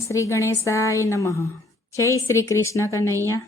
શ્રી ગણેશાય નમઃ. જય શ્રી કૃષ્ણ કનૈયા.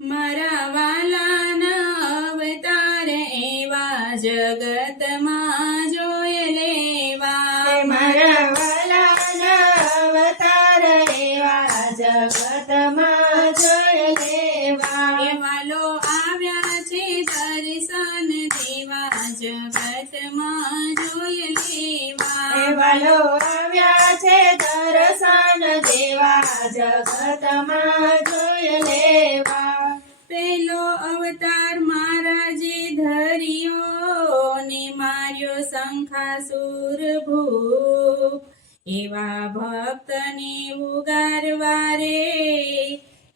મારા વાલાના અવતાર એવા જગતમાં જોઈ લેવા. મારા વાલાના અવતાર એવા જગતમાં જોઈ લેવા. એ વાલો આવ્યા છે દર્શન દેવા જગતમાં જોઈ લેવા. વાલો આવ્યા છે દર્શન દેવા જગતમાં જોઈ લેવા. પેલો અવતાર મહારાજે ધર્યો ને માર્યો શંખાસુર ભૂપ. એવા ભક્તને ઉગારવા રે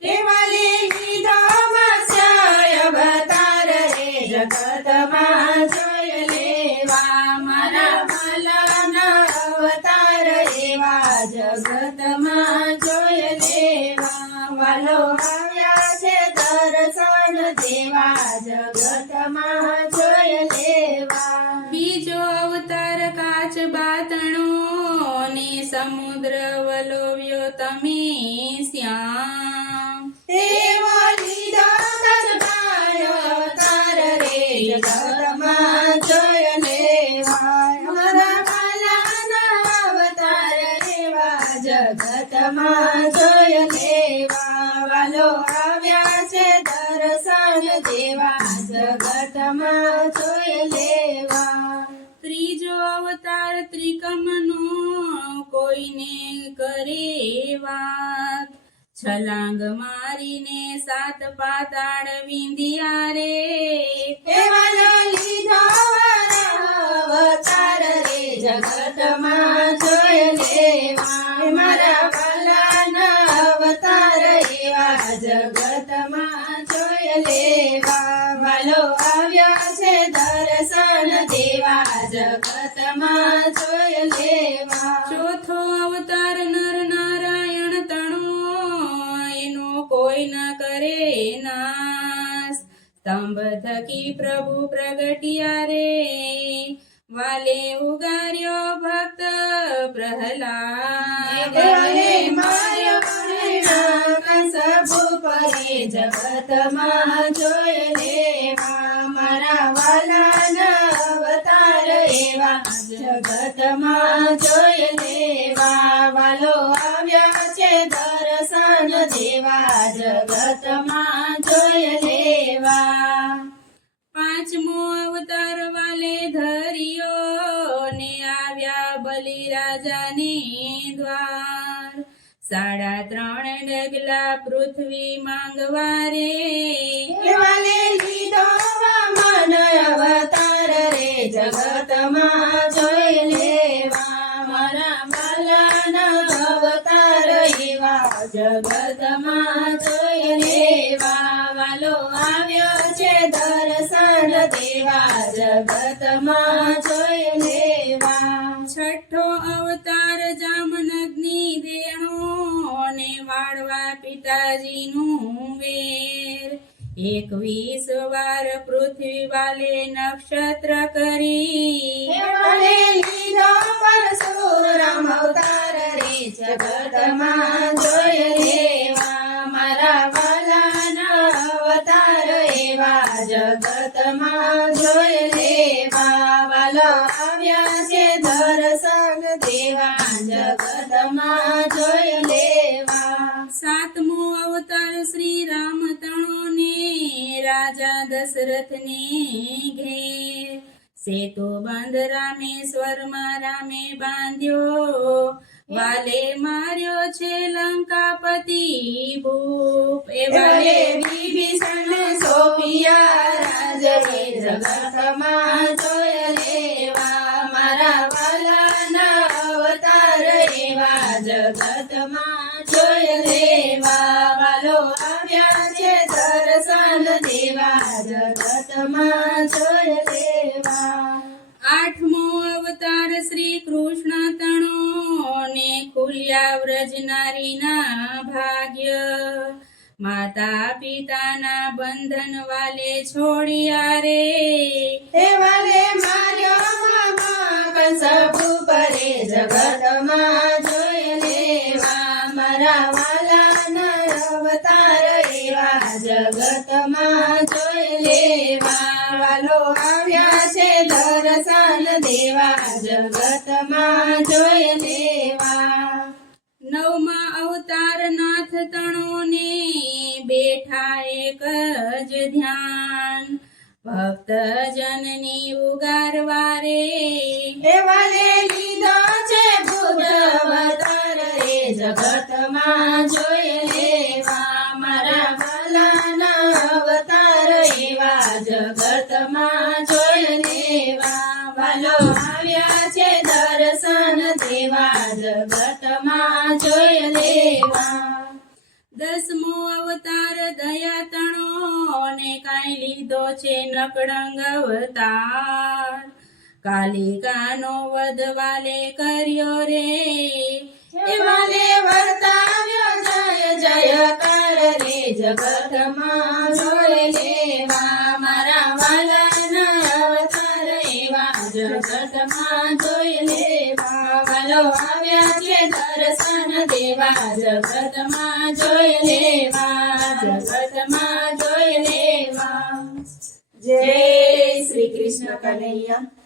એવા લીધો મત્સ્ય અવતાર રે જગતમાં જોઈ લેવા. મારા વાલાના અવતાર એવા જગતમાં જોઈ લેવા. વાલો આવ્યા છે દર્શન દેવા જગતમાં જોઈ લેવા. બીજો અવતાર કાચ બાતણો ને સમુદ્ર વલોવ્યો તમે શ્યામ. એવો લીધો કચબાનો અવતાર રે જગતમાં જોઈ લેવા. મારા વાલાના અવતાર એવા જગતમાં જોઈ લેવા. વાલો આવ્યા છે દર્શન દેવા જગતમાં જોઈ લેવા. ત્રીજો અવતાર ત્રિકમનો કોઈને કરે વાત. છલાંગ મારીને સાત પાતાળ વિંધ્યા રે એવાનો લીધો અવતાર રે જગતમાં જોઈ લેવા. મારા વાલાના અવતાર એવા જગતમાં જોઈ લેવા. વાલો આવ્યા છે દર્શન દેવા જગતમાં જોઈ લેવા. ચોથો અવતાર નર નારાયણ તણો એનો કોઈ ન કરે નાશ. સ્તંભ થકી પ્રભુ પ્રગટ્યા રે વાલે ઉગાર્યો ભક્ત પ્રહલાદ. માર્યો કંસભૂ પરે જગતમાં જોઈ લેવા. મારા વાલાના અવતાર એવા જગતમાં જોઈ લેવા. વાલો આવ્યા છે દર્શન દેવા જગતમાં જોઈ લેવા. પાંચમો અવતાર વાલે ધર્યો ને આવ્યા બલિરાજાને દ્વાર. 3.5 ડગલા પૃથ્વી માંગવા રે વાલે લીધો વામન અવતાર રે જગતમાં જોઈ લેવા. મારા વાલાના અવતાર એવા જગતમાં જોઈ લેવા. વાલો આવ્યો છે દર્શન દેવા જગતમાં જોઈ લેવા. છઠ્ઠો અવતાર જામનગની દેણો ને વાળવા પિતાજીનું વેર. 21 વાર પૃથ્વી વાલે નક્ષત્ર કરી વાલે લીધો પરશુરામ અવતાર રે જગતમાં જોઈ લેવા. મારા વાલાના અવતાર એવા જગતમાં જોઈ લેવા. વાલો આવ્યા છે દર્શન દેવા જગતમાં જોઈ લેવા. સાતમો અવતાર શ્રી રામ તણો ને રાજા દશરથને ઘેર. સેતુ બંધ રામેશ્વરમાં રામે બાંધ્યો વાલે માર્યો છે લંકાપતિ ભૂપ. વાલે વિભીષણ સોપિયા રાજ રે જગતમાં જોઈ લેવા. મારા વાલાના અવતાર એવા જગતમાં જોઈ લેવા. વાલો આવ્યા છે દર્શન દેવા જગતમાં જોઈ લેવા. આઠમો અવતાર શ્રી કૃષ્ણ તણો ને ખુલ્યા વ્રજ નારીના ભાગ્ય. માતા પિતાના બંધન વાલે છોડ્યા રે હે વાલે માર્યો મામા કંસ પરે જગતમાં જોઈ અવતાર એવા જગતમાં જોઈ લેવા વાલો આવ્યા છે દર્શન દેવા જગતમાં જોઈ લેવા નવમા અવતાર નાથ તણોને બેઠા એક જ ધ્યાન ભક્ત જનની ઉગારવા રે એવાને લીધો છે બુદ્ધ અવતાર રે જગતમાં જોઈ લેવા મારા વાલાના અવતાર એવા જગતમાં જોઈ લેવા વાલો આવ્યા છે દર્શન દેવા જગતમાં જોઈ લેવા દસમો અવતાર દયા તણો ને કાંઈ લીધો છે નકળંગ અવતાર કાલિકાનો વધવાલે કર્યો રે એવાને વર્તાવ્યો જય જયકાર રે જગતમાં જોઈ લેવા મારા વાલાના અવતાર એવા જગતમાં જોઈ લેવા વાલો આવ્યા છે દર્શન દેવા જગતમાં જોઈ લેવા જગતમાં જોઈ લેવા જય શ્રી કૃષ્ણ કનૈયા